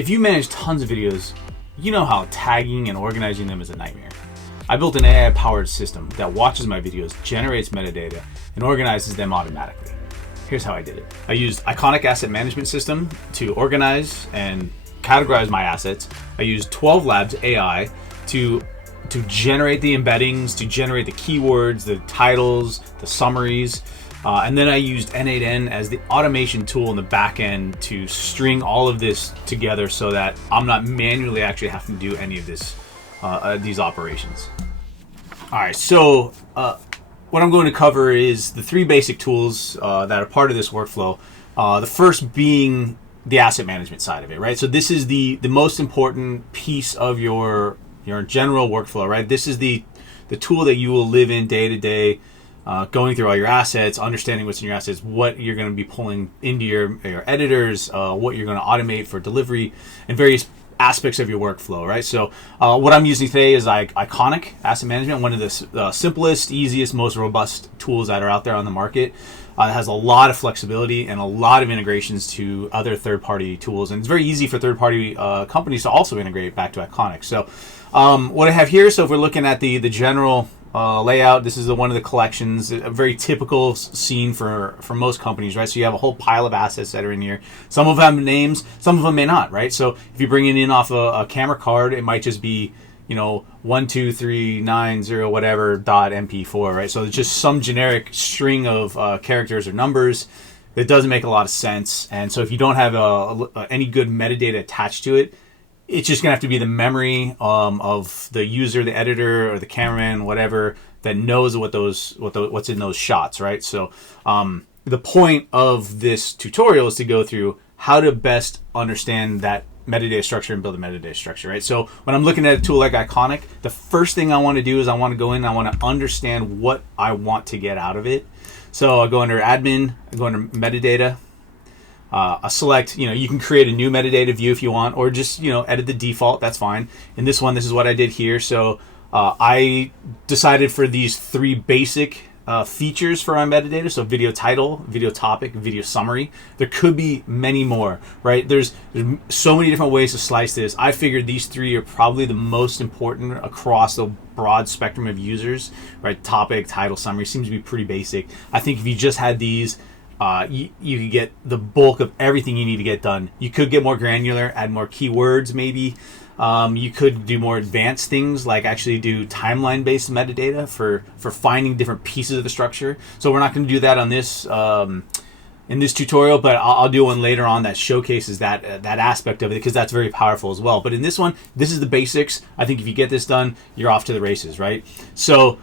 If you manage tons of videos, you know how tagging and organizing them is a nightmare. I built an AI-powered system that watches my videos, generates metadata, and organizes them automatically. Here's how I did it. I used Iconik asset management system to organize and categorize my assets. I used 12 Labs AI to generate the embeddings, to generate the keywords, the titles, the summaries. And then I used N8N as the automation tool in the back end to string all of this together so that I'm not manually actually having to do any of this, these operations. All right, so what I'm going to cover is the three basic tools that are part of this workflow. The first being the asset management side of it, right? So this is the most important piece of your general workflow, right? This is the tool that you will live in day to day, going through all your assets, understanding what's in your assets, what you're going to be pulling into your editors, what you're going to automate for delivery, and various aspects of your workflow, right? So what I'm using today is Iconik Asset Management, one of the simplest, easiest, most robust tools that are out there on the market. It has a lot of flexibility and a lot of integrations to other third-party tools, and it's very easy for third-party companies to also integrate back to Iconik. So what I have here, so if we're looking at the general layout, this is one of the collections, a very typical scene for most companies, right? So you have a whole pile of assets that are in here. Some of them have names, some of them may not, right? So if you bring it in off a camera card, it might just be, 12390 whatever .mp4, right? So it's just some generic string of characters or numbers that doesn't make a lot of sense. And so if you don't have any good metadata attached to it, it's just gonna have to be the memory of the user, the editor, or the cameraman, whatever, that knows what's in those shots, right? So the point of this tutorial is to go through how to best understand that metadata structure and build a metadata structure, right? So when I'm looking at a tool like Iconik, the first thing I want to do is I want to go in and I want to understand what I want to get out of it. So I'll go under admin, I go under metadata. I select, you can create a new metadata view if you want, or just, edit the default, that's fine. In this one, this is what I did here. So I decided for these three basic features for my metadata. So video title, video topic, video summary. There could be many more, right? There's so many different ways to slice this. I figured these three are probably the most important across the broad spectrum of users, right? Topic, title, summary seems to be pretty basic. I think if you just had these, you could get the bulk of everything you need to get done. You could get more granular, add more keywords maybe. You could do more advanced things like actually do timeline-based metadata for finding different pieces of the structure. So we're not going to do that on this in this tutorial, but I'll do one later on that showcases that aspect of it, because that's very powerful as well. But in this one, this is the basics. I think if you get this done, you're off to the races, right? So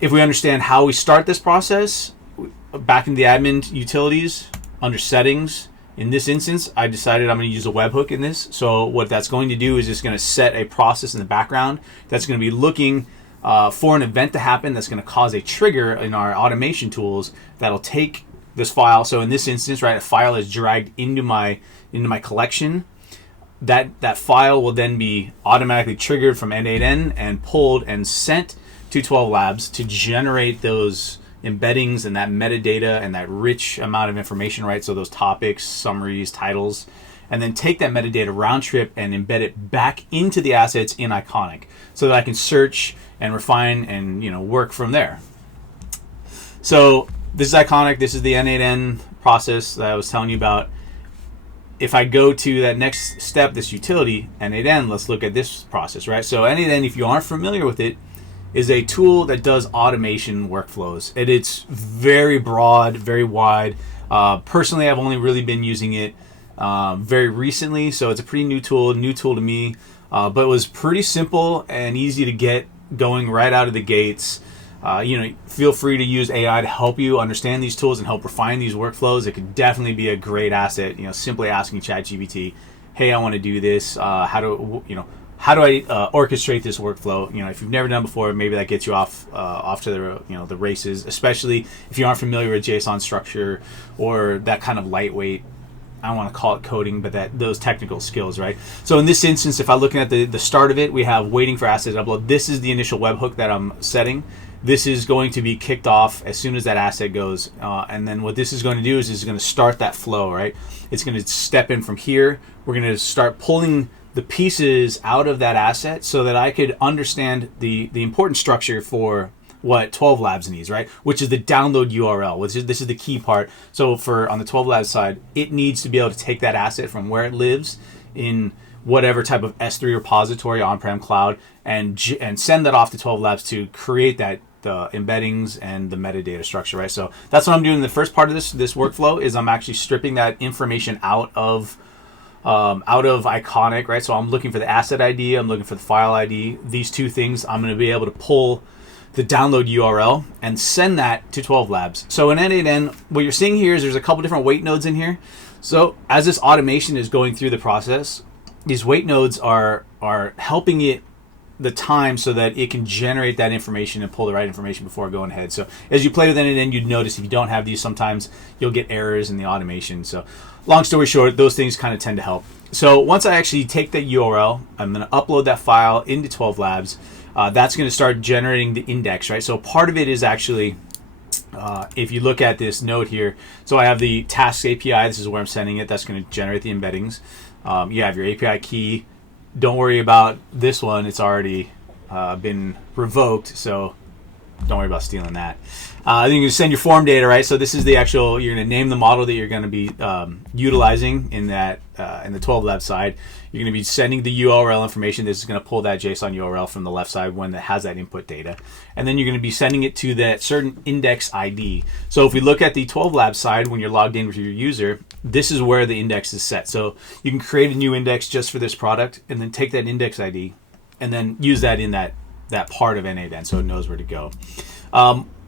if we understand how we start this process, back in the admin utilities, under settings, in this instance, I decided I'm going to use a webhook in this. So what that's going to do is it's going to set a process in the background that's going to be looking for an event to happen that's going to cause a trigger in our automation tools that'll take this file. So in this instance, right, a file is dragged into my collection. That file will then be automatically triggered from N8N and pulled and sent to 12 Labs to generate those embeddings and that metadata and that rich amount of information, right? So those topics, summaries, titles, and then take that metadata round trip and embed it back into the assets in Iconik so that I can search and refine and work from there. So this is Iconik. This is the N8N process that I was telling you about. If I go to that next step, this utility, N8N, let's look at this process, right? So N8N, if you aren't familiar with it, is a tool that does automation workflows. And it's very broad, very wide. Personally, I've only really been using it very recently, so it's a pretty new tool to me, but it was pretty simple and easy to get going right out of the gates. Feel free to use AI to help you understand these tools and help refine these workflows. It could definitely be a great asset. Simply asking ChatGPT, hey, I want to do this. How do I orchestrate this workflow? If you've never done before, maybe that gets you off to the races, especially if you aren't familiar with JSON structure or that kind of lightweight, I don't want to call it coding, but those technical skills, right? So in this instance, if I'm looking at the start of it, we have waiting for asset upload. This is the initial webhook that I'm setting. this is going to be kicked off as soon as that asset goes. And then what this is going to do is it's going to start that flow, right? It's going to step in from here. We're going to start pulling the pieces out of that asset so that I could understand the important structure for what 12 Labs needs, right? Which is the download URL. This is the key part. So on the 12 Labs side, it needs to be able to take that asset from where it lives in whatever type of S3 repository, on-prem cloud, and send that off to 12 Labs to create that the embeddings and the metadata structure, right? So that's what I'm doing in the first part of this workflow is I'm actually stripping that information out of Iconik, right? So I'm looking for the asset ID, I'm looking for the file ID. These two things, I'm going to be able to pull the download URL and send that to 12 Labs. So in N8N, what you're seeing here is there's a couple different wait nodes in here. So as this automation is going through the process, these wait nodes are helping it the time so that it can generate that information and pull the right information before going ahead. So as you play with N8N, you'd notice if you don't have these, sometimes you'll get errors in the automation. So long story short, those things kind of tend to help. So once I actually take that URL, I'm going to upload that file into 12 Labs. That's going to start generating the index, right? So part of it is actually, if you look at this node here, so I have the tasks API. This is where I'm sending it. That's going to generate the embeddings. You have your API key. Don't worry about this one. It's already been revoked, so don't worry about stealing that. Then you can send your form data, right? So this is the actual, you're going to name the model that you're going to be utilizing in that in the 12 Lab side. You're going to be sending the URL information. This is going to pull that JSON URL from the left side when it has that input data. And then you're going to be sending it to that certain index ID. So if we look at the 12 Lab side, when you're logged in with your user, this is where the index is set. So you can create a new index just for this product and then take that index ID and then use that in that part of N8N so it knows where to go.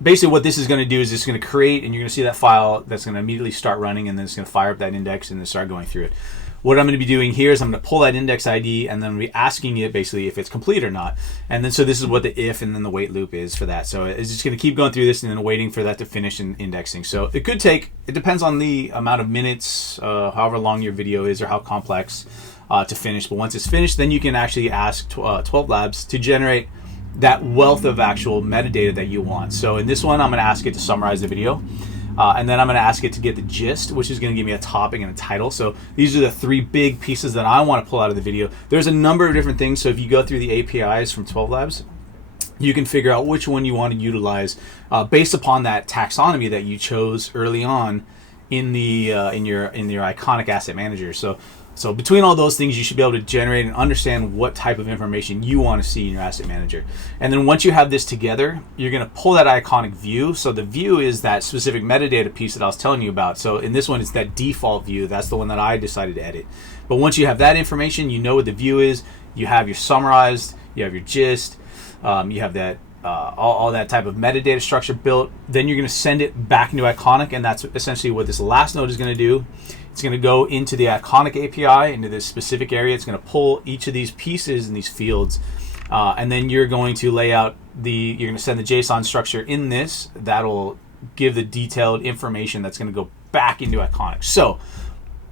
Basically what this is going to do is it's going to create, and you're going to see that file that's going to immediately start running, and then it's going to fire up that index and then start going through it. What I'm going to be doing here is I'm going to pull that index ID and then be asking it basically if it's complete or not. And then so this is what the if and then the wait loop is for that. So it's just going to keep going through this and then waiting for that to finish in indexing. So it could take, it depends on the amount of minutes, however long your video is or how complex to finish. But once it's finished, then you can actually ask 12 Labs to generate that wealth of actual metadata that you want. So in this one, I'm going to ask it to summarize the video. And then I'm going to ask it to get the gist, which is going to give me a topic and a title. So these are the three big pieces that I want to pull out of the video. There's a number of different things. So if you go through the APIs from 12 Labs, you can figure out which one you want to utilize based upon that taxonomy that you chose early on in the in your Iconik Asset Manager. So between all those things, you should be able to generate and understand what type of information you want to see in your asset manager. And then once you have this together, you're going to pull that Iconik view. So the view is that specific metadata piece that I was telling you about. So in this one, it's that default view. That's the one that I decided to edit. But once you have that information, you know what the view is. You have your summarized, you have your gist, you have that all that type of metadata structure built. Then you're going to send it back into Iconik, and that's essentially what this last node is going to do. It's going to go into the Iconik API, into this specific area. It's going to pull each of these pieces and these fields, and then you're going to lay out you're going to send the JSON structure in this. That'll give the detailed information that's going to go back into Iconik. So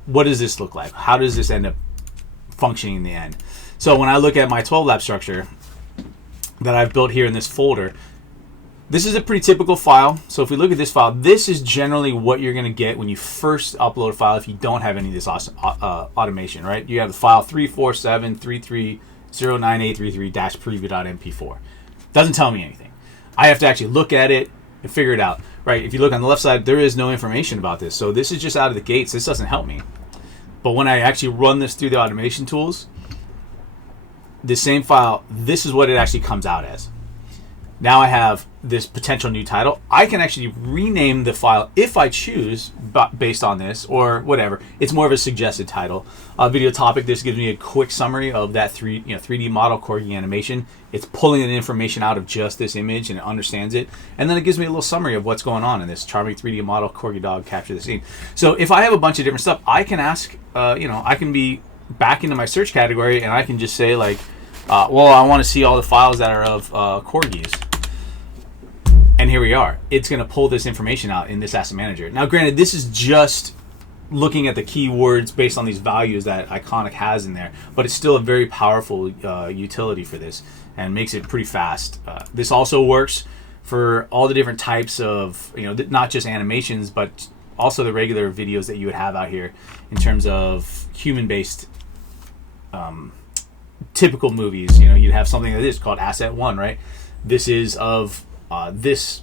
what does this look like? How does this end up functioning in the end? So when I look at my 12 Lab structure that I've built here in this folder, this is a pretty typical file. So if we look at this file, this is generally what you're going to get when you first upload a file if you don't have any of this automation, right? You have the file 347.33.09833-preview.mp4. Doesn't tell me anything. I have to actually look at it and figure it out, right? If you look on the left side, there is no information about this. So this is just out of the gates. This doesn't help me. But when I actually run this through the automation tools, the same file, this is what it actually comes out as. Now I have this potential new title. I can actually rename the file if I choose based on this or whatever. It's more of a suggested title. Video topic, this gives me a quick summary of that 3D model corgi animation. It's pulling the information out of just this image and it understands it. And then it gives me a little summary of what's going on in this charming 3D model corgi dog capture the scene. So if I have a bunch of different stuff, I can ask, I can be back into my search category and I can just say like, well, I want to see all the files that are of corgis. And here we are. It's going to pull this information out in this asset manager. Now, granted, this is just looking at the keywords based on these values that Iconik has in there, but it's still a very powerful utility for this and makes it pretty fast. This also works for all the different types of, not just animations, but also the regular videos that you would have out here in terms of human-based typical movies. You'd have something like this called Asset 1, right? This is of this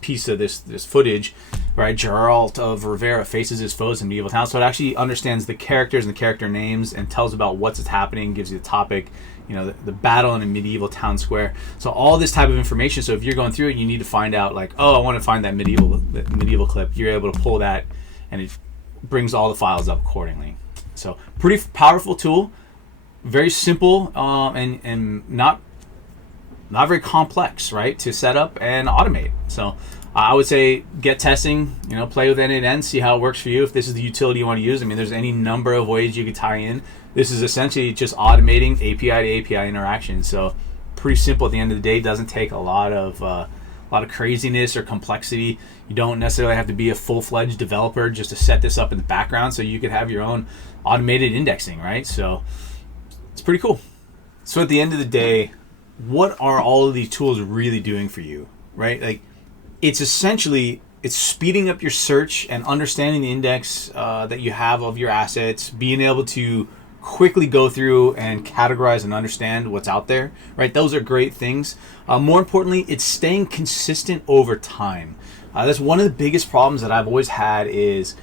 piece of this footage, right? Geralt of Rivera faces his foes in medieval town. So it actually understands the characters and the character names and tells about what's happening, gives you the topic, the battle in a medieval town square. So all this type of information. So if you're going through it, you need to find out, like, oh, I want to find that medieval clip. You're able to pull that, and it brings all the files up accordingly. So pretty powerful tool, very simple, and not very complex, right, to set up and automate. So I would say get testing, play with N8N, see how it works for you. If this is the utility you want to use, there's any number of ways you could tie in. This is essentially just automating API to API interactions. So pretty simple at the end of the day. Doesn't take a lot of craziness or complexity. You don't necessarily have to be a full-fledged developer just to set this up in the background. So you could have your own automated indexing, right? So it's pretty cool. So at the end of the day, what are all of these tools really doing for you, right? Like, it's essentially, it's speeding up your search and understanding the index that you have of your assets, being able to quickly go through and categorize and understand what's out there, right? Those are great things. More importantly, it's staying consistent over time. That's one of the biggest problems that I've always had is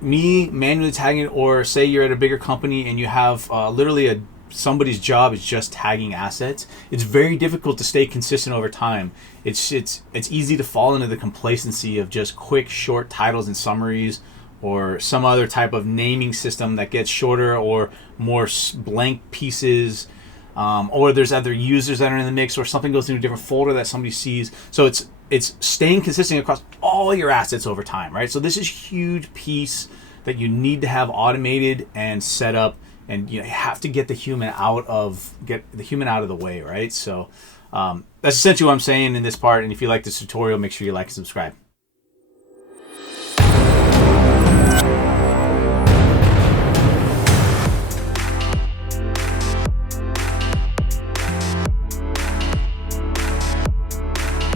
me manually tagging, or say you're at a bigger company and you have literally somebody's job is just tagging assets. It's very difficult to stay consistent over time. It's easy to fall into the complacency of just quick, short titles and summaries, or some other type of naming system that gets shorter or more blank pieces, or there's other users that are in the mix, or something goes into a different folder that somebody sees. So it's staying consistent across all your assets over time, right? So this is a huge piece that you need to have automated and set up, and you have to get the human out of the way, right? So that's essentially what I'm saying in this part. And if you like this tutorial, make sure you like and subscribe.